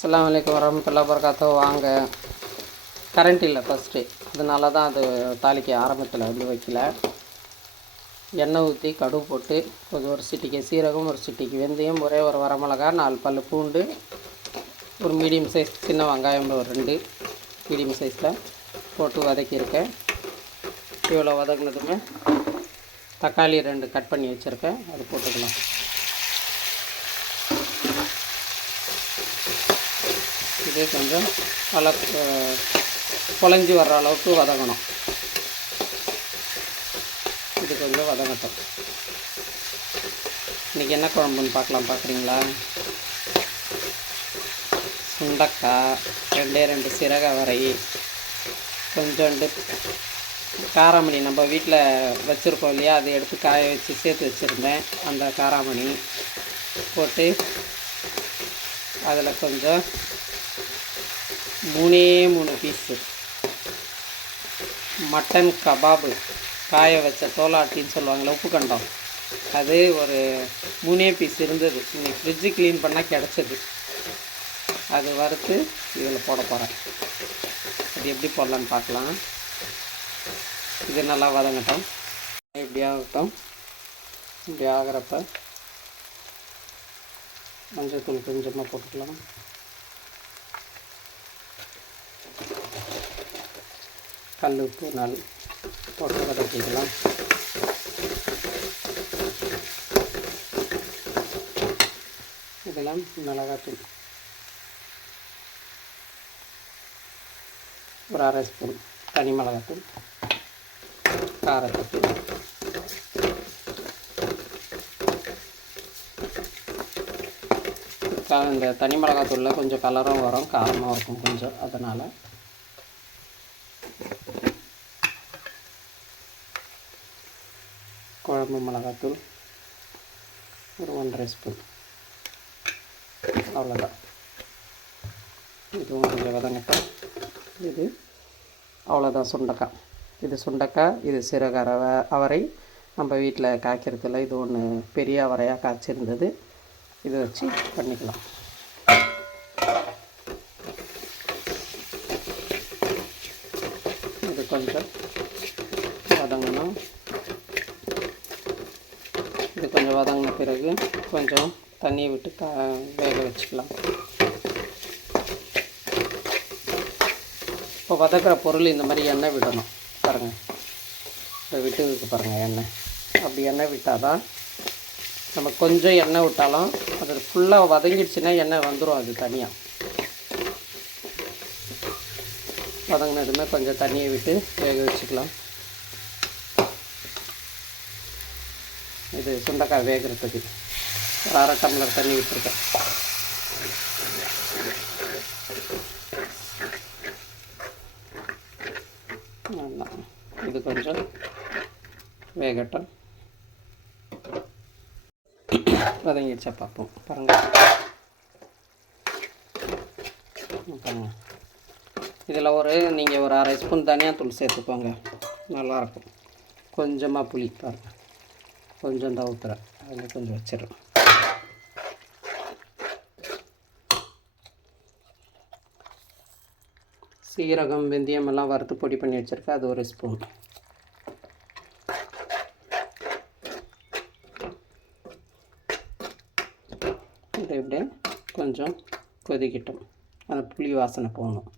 அஸ்ஸலாமு அலைக்கும் வரஹ்மத்துல்லாஹி வபரகாத்துஹு. வாங்க, கரண்ட் இல்லை ஃபஸ்ட்டு, அதனால தான் அது தாளிக்க ஆரம்பத்தில் வந்து வைக்கல. எண்ணெய் ஊற்றி கடுகு போட்டு கொஞ்சம் ஒரு சிட்டிக்கு சீரகம், ஒரு சிட்டிக்கு வெந்தயம், ஒரே ஒரு வரமிளகா, 4 பல் பூண்டு, ஒரு மீடியம் சைஸ் சின்ன வெங்காயம் ஒரு 2 மீடியம் சைஸில் போட்டு வதக்கியிருக்கேன். இவ்வளோ வதக்குனதுமே தக்காளி 2 கட் பண்ணி வச்சுருக்கேன், அது போட்டுக்கலாம். இது கொஞ்சம் நல்லா குழஞ்சி வர்ற அளவுக்கு வதங்கணும். இது கொஞ்சம் வதங்கட்டும். இன்றைக்கி என்ன குழம்புன்னு பார்க்குறீங்களா? சுண்டக்காய், 2 சிறகவரை, கொஞ்சோண்டு காராமணி நம்ம வீட்டில் வச்சுருக்கோம் இல்லையா, அதை எடுத்து காய வச்சு சேர்த்து வச்சுருந்தேன். அந்த காராமணி போட்டு அதில் கொஞ்சம் 3 பீஸு மட்டன் கபாபு, காய வச்ச தோலாட்டின்னு சொல்லுவாங்களே, உப்பு கண்டம், அது ஒரு 3 பீஸ் இருந்தது. இன்னைக்கு ஃப்ரிட்ஜு க்ளீன் பண்ணால் கிடச்சிது. அது வறுத்து இதில் போட போகிறேன். அது எப்படி போடலான்னு பார்க்கலாம். இது நல்லா வதங்கட்டும். இப்படி ஆகட்டும். இப்படி ஆகிறப்ப மஞ்சள் தூள் கொஞ்சமாக போட்டுக்கலாம். கல் உப்பு போட்டு வதக்கிக்கலாம். இதெல்லாம் மிளகாத்தூள் ஒரு 1/2 ஸ்பூன், தனி மிளகாத்தூள், காரத்தூள், இந்த தனி மிளகாத்தூளில் கொஞ்சம் கலரும் வரும், காரமாக இருக்கும் கொஞ்சம், அதனால் குழம்பு மிளகாத்தூள் ஒரு 1/2 ஸ்பூன், அவ்வளோதான். இதுவும் கொஞ்சம் வதங்கட்டும். இது அவ்வளோதான் சுண்டக்காய். இது சுண்டக்காய், இது சிறகு அவரை நம்ம வீட்டில் காய்க்கிறதில்ல. இது ஒன்று பெரிய அவரையாக காய்ச்சிருந்தது, இதை வச்சு பண்ணிக்கலாம். இது கொஞ்சம் வதங்கணும். இது கொஞ்சம் வதங்கின பிறகு கொஞ்சம் தண்ணியை விட்டு வேக வச்சுக்கலாம். இப்போ வதக்கிற பொருள் இந்த மாதிரி எண்ணெய் விடணும் பாருங்கள். இப்போ விட்டு பாருங்கள் எண்ணெய். அப்படி எண்ணெய் விட்டால் தான், நம்ம கொஞ்சம் எண்ணெய் விட்டாலும் அது ஃபுல்லாக வதங்கிடுச்சுன்னா எண்ணெய் வந்துடும் அது தனியாக. வதங்கினதுமே கொஞ்சம் தண்ணியை விட்டு வேக வச்சுக்கலாம். இது சுண்டைக்காய் வேகிறதுக்கு ஒரு 1/2 டம்ளர் தண்ணி விட்டுருக்கேன். இது கொஞ்சம் வேகட்டும். வதங்கிடுச்சா பார்ப்போம். பாருங்கள், இதில் நீங்கள் ஒரு 1/2 ஸ்பூன் தனியாத்தூள் சேர்த்துக்கோங்க, நல்லாயிருக்கும். கொஞ்சமாக புளி பாருங்கள், கொஞ்சம் தான் ஊற்றுறேன், அதில் கொஞ்சம் வச்சிடுறேன். சீரகம், வெந்தயம் எல்லாம் வறுத்து பொடி பண்ணி வச்சுருக்கேன், அது 1 ஸ்பூன். இது இப்படியே கொஞ்சம் கொதிக்கட்டும், அந்த புளி வாசனை போகணும்.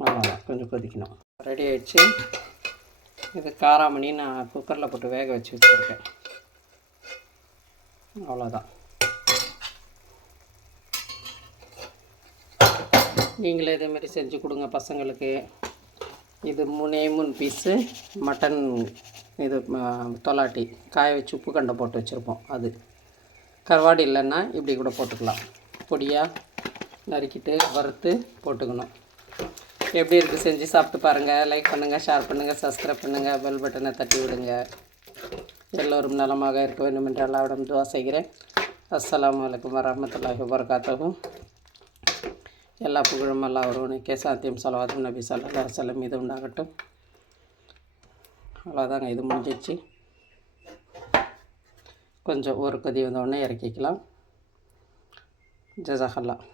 அவ்வளோதான், கொஞ்சம் கொதிக்கணும். ரெடி ஆகிடுச்சு. இது காராமணி நான் குக்கரில் போட்டு வேக வச்சு வச்சுருக்கேன். அவ்வளோதான். நீங்களே இதேமாரி செஞ்சு கொடுங்க பசங்களுக்கு. இது 3 பீஸு மட்டன், இது தொலாட்டி காய வச்சு உப்பு கண்டம் போட்டு வச்சுருப்போம். அது கருவாடு இல்லைன்னா இப்படி கூட போட்டுக்கலாம். பொடியாக நறுக்கிட்டு வறுத்து போட்டுக்கணும். எப்படி இருக்குது செஞ்சு சாப்பிட்டு பாருங்கள். லைக் பண்ணுங்கள், ஷேர் பண்ணுங்கள், சப்ஸ்கிரைப் பண்ணுங்கள், பெல் பட்டனை தட்டி விடுங்க. எல்லோரும் நலமாக இருக்க வேண்டும் என்று அல்லாஹ்விடம் துஆ செய்கிறேன். அஸ்ஸலாமு அலைக்கும் வரஹ்மத்துல்லாஹி வபரகாத்துஹு. எல்லா புகழும் அல்லாஹ் ஒருவனுக்கே. சாத்தியம் ஸலவாத்தும் நபி ஸல்லல்லாஹு அலைஹி வஸல்லம் மீது உண்டாகட்டும். அவ்வளோதாங்க, இது முடிஞ்சிடுச்சு. கொஞ்சம் ஒரு கொதி வந்தோடனே இறக்கிக்கலாம். ஜஸாக்கல்லாஹ்.